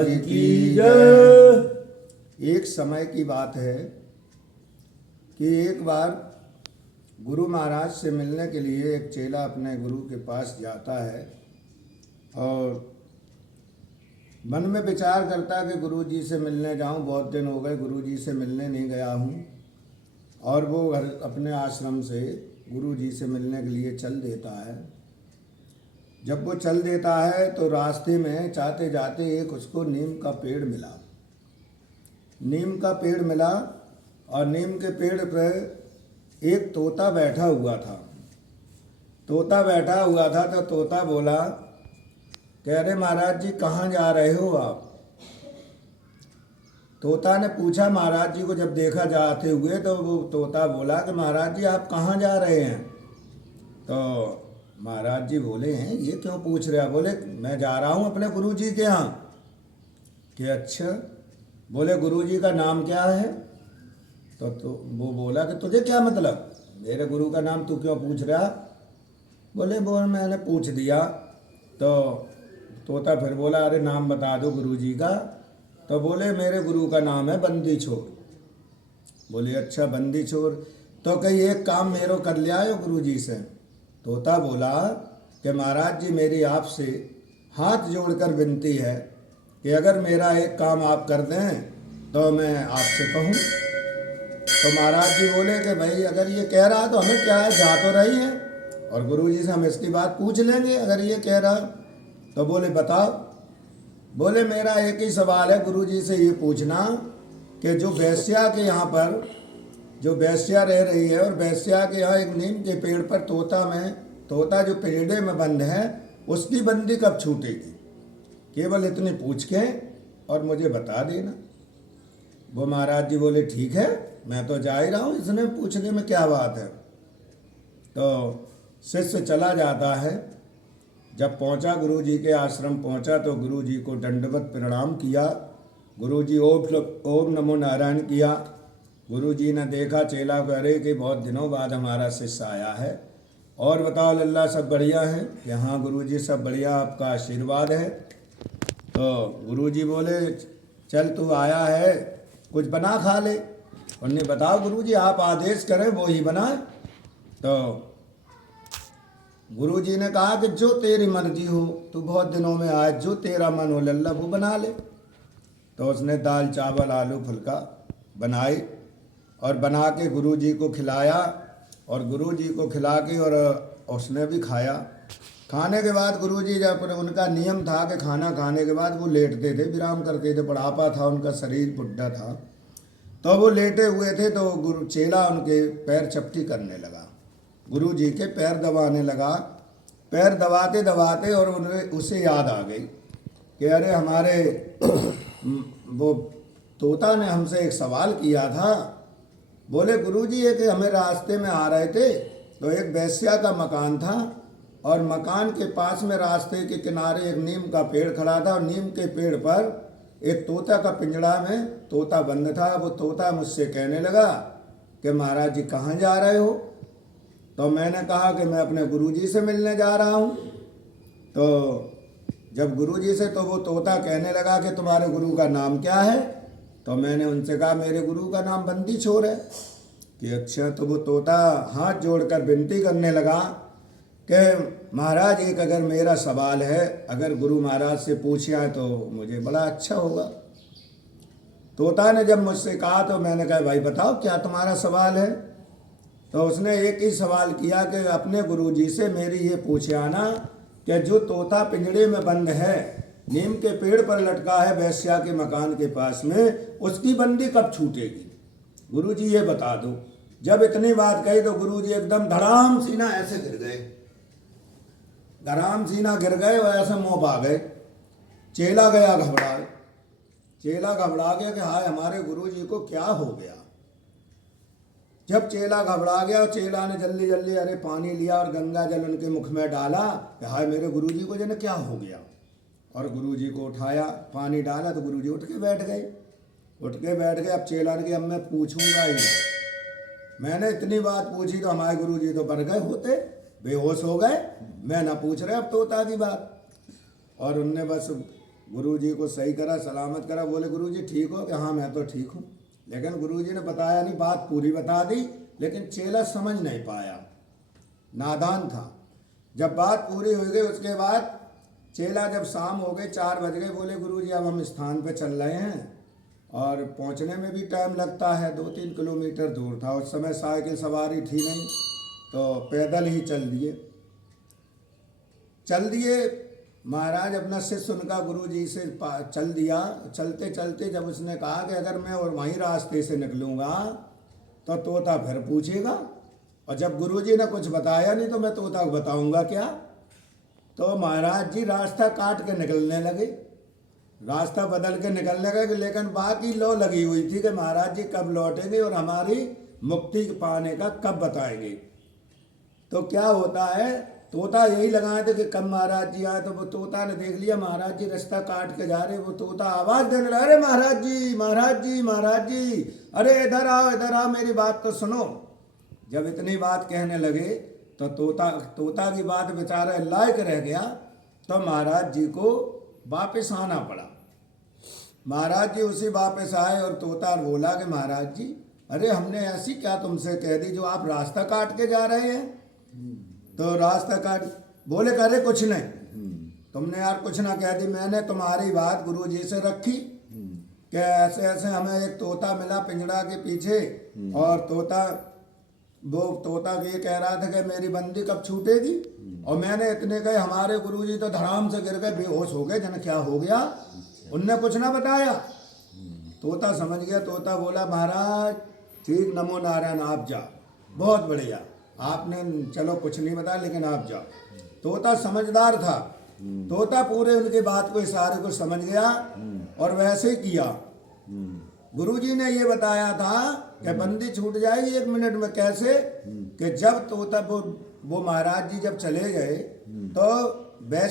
महाराज की जय। एक समय की बात है कि एक बार गुरु महाराज से मिलने के लिए एक चेला अपने गुरु के पास जाता है और मन में विचार करता कि गुरु जी से मिलने जाऊं, बहुत दिन हो गए गुरु जी से मिलने नहीं गया हूं। और वो घर अपने आश्रम से गुरु जी से मिलने के लिए चल देता है। जब वो चल देता है तो रास्ते में जाते जाते एक उसको नीम का पेड़ मिला। नीम का पेड़ मिला और नीम के पेड़ पर एक तोता बैठा हुआ था। तोता बैठा हुआ था तो तोता बोला, कह रहे महाराज जी कहाँ जा रहे हो आप? तोता ने पूछा महाराज जी को, जब देखा जाते हुए तो वो तोता बोला कि महाराज जी आप कहाँ जा रहे हैं? तो महाराज जी बोले हैं ये क्यों पूछ रहे हैं? बोले मैं जा रहा हूँ अपने गुरु जी के यहाँ। कि अच्छा। बोले गुरु जी का नाम क्या है? तो वो बोला कि तुझे क्या मतलब, मेरे गुरु का नाम तू क्यों पूछ रहा? बोले मैंने पूछ दिया। तो तोता फिर बोला अरे नाम बता दो गुरु जी का। तो बोले मेरे गुरु का नाम है बंदी छोर। बोले अच्छा बंदी छोर, तो कहीं एक काम मेरे कर ले आयो गुरु जी से। तोता बोला कि महाराज जी मेरी आपसे हाथ जोड़कर विनती है कि अगर मेरा एक काम आप कर दें तो मैं आपसे कहूँ। तो महाराज जी बोले कि भाई अगर ये कह रहा तो हमें क्या है, जा तो रही है और गुरु जी से हम इसकी बात पूछ लेंगे अगर ये कह रहा। तो बोले बताओ। बोले मेरा एक ही सवाल है गुरु जी से ये पूछना कि जो वैश्या के यहाँ पर जो वैश्या रह रही है और वैश्या के यहाँ एक नीम के पेड़ पर तोता जो पिंजड़े में बंद है उसकी बंदी कब छूटेगी? केवल इतनी पूछ के और मुझे बता देना। वो महाराज जी बोले ठीक है मैं तो जा ही रहा हूँ, इसने पूछने में क्या बात है। तो शिष्य चला जाता है। जब पहुंचा गुरु जी के आश्रम पहुंचा तो गुरु जी को दंडवत प्रणाम किया। गुरु जी ओम नमो नारायण किया। गुरु जी ने देखा चेला को, अरे कि बहुत दिनों बाद हमारा शिष्य आया है, और बताओ लल्ला सब बढ़िया है? कि हाँ गुरु जी सब बढ़िया, आपका आशीर्वाद है। तो गुरु जी बोले चल तू आया है कुछ बना खा ले। उन्हें बताओ गुरु जी आप आदेश करें वो ही बनाए। तो गुरु जी ने कहा कि जो तेरी मर्जी हो, तू बहुत दिनों में आए, जो तेरा मन हो लल्ला वो बना ले। तो उसने दाल चावल आलू फुल्का बनाई और बना के गुरु जी को खिलाया। और गुरु जी को खिला के और उसने भी खाया। खाने के बाद गुरु जी जब उनका नियम था कि खाना खाने के बाद वो लेटते थे, विराम करते थे, बुढ़ापा था उनका, शरीर बुढ़ा था। तो वो लेटे हुए थे तो गुरु चेला उनके पैर चपटी करने लगा, गुरु जी के पैर दबाने लगा। पैर दबाते दबाते और उन्हें उसे याद आ गई कि अरे हमारे वो तोता ने हमसे एक सवाल किया था। बोले गुरु जी ये कि हमें रास्ते में आ रहे थे तो एक वैश्या का मकान था और मकान के पास में रास्ते के किनारे एक नीम का पेड़ खड़ा था और नीम के पेड़ पर एक तोता का पिंजड़ा में तोता बंद था। वो तोता मुझसे कहने लगा कि महाराज जी कहाँ जा रहे हो? तो मैंने कहा कि मैं अपने गुरुजी से मिलने जा रहा हूँ। तो जब गुरुजी से, तो वो तोता कहने लगा कि तुम्हारे गुरु का नाम क्या है? तो मैंने उनसे कहा मेरे गुरु का नाम बंदी छोर है। कि अच्छा। तो वो तोता हाथ जोड़कर विनती करने लगा कि महाराज एक अगर मेरा सवाल है, अगर गुरु महाराज से पूछा तो मुझे बड़ा अच्छा होगा। तोता ने जब मुझसे कहा तो मैंने कहा भाई बताओ क्या तुम्हारा सवाल है? तो उसने एक ही सवाल किया कि अपने गुरुजी से मेरी ये पूछे आना कि जो तोता पिंजड़े में बंद है, नीम के पेड़ पर लटका है वैश्या के मकान के पास में, उसकी बंदी कब छूटेगी? गुरुजी ये बता दो। जब इतनी बात कही तो गुरुजी एकदम धड़ाम सीना ऐसे गिर गए, धड़ाम सीना गिर गए और ऐसे मुँह पा गए। चेला गया घबराए। चेला घबरा गया कि हाय हमारे गुरुजी को क्या हो गया। जब चेला घबरा गया और चेला ने जल्दी जल्दी अरे पानी लिया और गंगा जल उनके मुख में डाला कि हाय मेरे गुरुजी को जने क्या हो गया। और गुरुजी को उठाया, पानी डाला तो गुरुजी उठ के बैठ गए। अब चेला ने कि अब मैं पूछूंगा ही। मैंने इतनी बात पूछी तो हमारे गुरुजी तो बढ़ गए होते, बेहोश हो गए। मैं ना पूछ रहे अब तोता की बात। और उनने बस गुरुजी को सही करा, सलामत करा। बोले गुरुजी ठीक हो? कि हाँ मैं तो ठीक हूँ। लेकिन गुरुजी ने बताया नहीं, बात पूरी बता दी, लेकिन चेला समझ नहीं पाया, नादान था। जब बात पूरी हो गई उसके बाद चेला, जब शाम हो गई 4 बज गए, बोले गुरुजी अब हम स्थान पे चल रहे हैं और पहुंचने में भी टाइम लगता है, 2-3 किलोमीटर दूर था। उस समय साइकिल सवारी थी नहीं, तो पैदल ही चल दिए। महाराज अपना शिष्य उनका गुरुजी से चल दिया। चलते चलते जब उसने कहा कि अगर मैं और वहीं रास्ते से निकलूँगा तो तोता फिर पूछेगा, और जब गुरुजी ने कुछ बताया नहीं तो मैं तोता को बताऊँगा क्या। तो महाराज जी रास्ता काट के निकलने लगे, रास्ता बदल के निकलने लगे, लेकिन बाकी लौ लगी हुई थी कि महाराज जी कब लौटेंगे और हमारी मुक्ति पाने का कब बताएंगे। तो क्या होता है, तोता यही लगाए थे कि कब महाराज जी आए। तो वो तोता ने देख लिया महाराज जी रास्ता काट के जा रहे, वो तोता आवाज़ देने लगा, अरे महाराज जी महाराज जी महाराज जी, अरे इधर आओ मेरी बात तो सुनो। जब इतनी बात कहने लगे तो तोता की बात बेचारा लायक रह गया, तो महाराज जी को वापस आना पड़ा। महाराज जी उसी वापस आए और तोता बोला कि महाराज जी अरे हमने ऐसी क्या तुमसे कह दी जो आप रास्ता काट के जा रहे हैं। तो रास्ता काट, बोले करे कुछ नहीं, तुमने यार कुछ ना कह दी, मैंने तुम्हारी बात गुरुजी से रखी कि ऐसे ऐसे हमें एक तोता मिला पिंजड़ा के पीछे, और तोता ये कह रहा था कि मेरी बंदी कब छूटेगी, और मैंने इतने कहे हमारे गुरुजी तो धड़ाम से गिर गए, बेहोश हो गए, जन क्या हो गया, उनने कुछ ना बताया। तोता समझ गया। तोता बोला महाराज ठीक, नमो नारायण, आप जाओ, बहुत बढ़िया, आपने चलो कुछ नहीं बताया लेकिन आप जाओ। तोता समझदार था, तोता पूरे उनकी बात को, इशारे को समझ गया और वैसे ही किया। गुरुजी ने ये बताया था कि बंदी छूट जाएगी 1 मिनट में। कैसे कि जब तोता वो महाराज जी जब चले गए तो वैसे